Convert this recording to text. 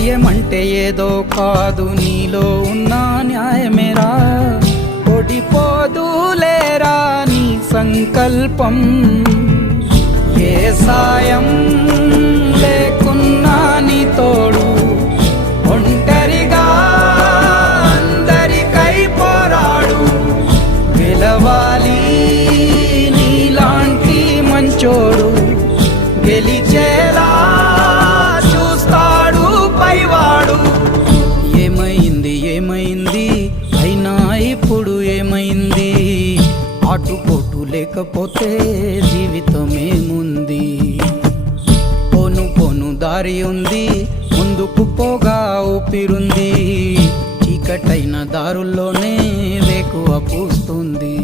ధైర్యం అంటే ఏదో కాదు, నీలో ఉన్న న్యాయమేరా. ఓడిపోదులేరా నీ సంకల్పం. ఏ సాయం లేకున్నా నీ తోడు, ఒంటరిగా అందరికై పోరాడు. గెలవాలి నీలాంటి మంచోడు, గెలిచేలా చూస్తాడు పైవాడు. ఏమైంది ఏమైంది అయినా ఇప్పుడు ఏమైంది, ఆటుపోటు లేకపోతే జీవితమేముంది. పోను పోను దారి ఉంది, ముందుకు పోగా ఊపిరుంది. చీకటైన దారుల్లోనే వేకువ పూస్తుంది.